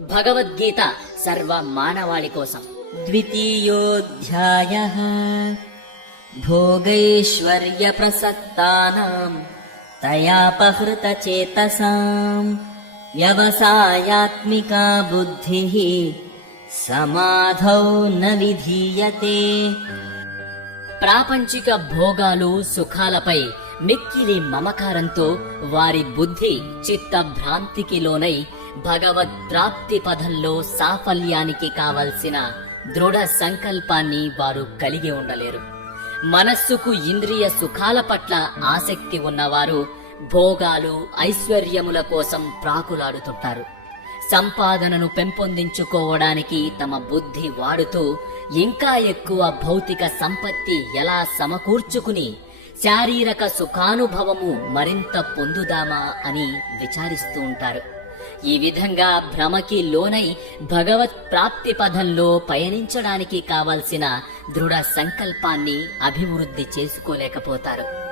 భగవద్గీత సర్వ మానవాళి కోసం. ద్వితీయోऽధ్యాయః భోగైశ్వర్య ప్రసక్తానాం తయాపహృతచేతసాం వ్యవసాయాత్మికా బుద్ధిః సమాధౌ న విధీయతే. ప్రాపంచిక భోగాలు సుఖాలపై మిక్కిలి మమకారంతో వారి బుద్ధి చిత్త భ్రాంతికి లోనై భగవత్ ప్రాప్తి పథంలో సాఫల్యానికి కావలసిన దృఢ సంకల్పాన్ని వారు కలిగి ఉండలేరు. మనస్సుకు ఇంద్రియ సుఖాల పట్ల ఆసక్తి ఉన్నవారు భోగాలు ఐశ్వర్యముల కోసం ప్రాకులాడుతుంటారు. సంపాదనను పెంపొందించుకోవడానికి తమ బుద్ధి వాడుతూ ఇంకా ఎక్కువ భౌతిక సంపత్తి ఎలా సమకూర్చుకుని శారీరక సుఖానుభవము మరింత పొందుదామా అని విచారిస్తూ ఉంటారు. ఈ విధంగా భ్రమకి లోనై భగవత్ ప్రాప్తి పథంలో పయనించడానికి కావలసిన దృఢ సంకల్పాన్ని అభివృద్ధి చేసుకోలేకపోతారు.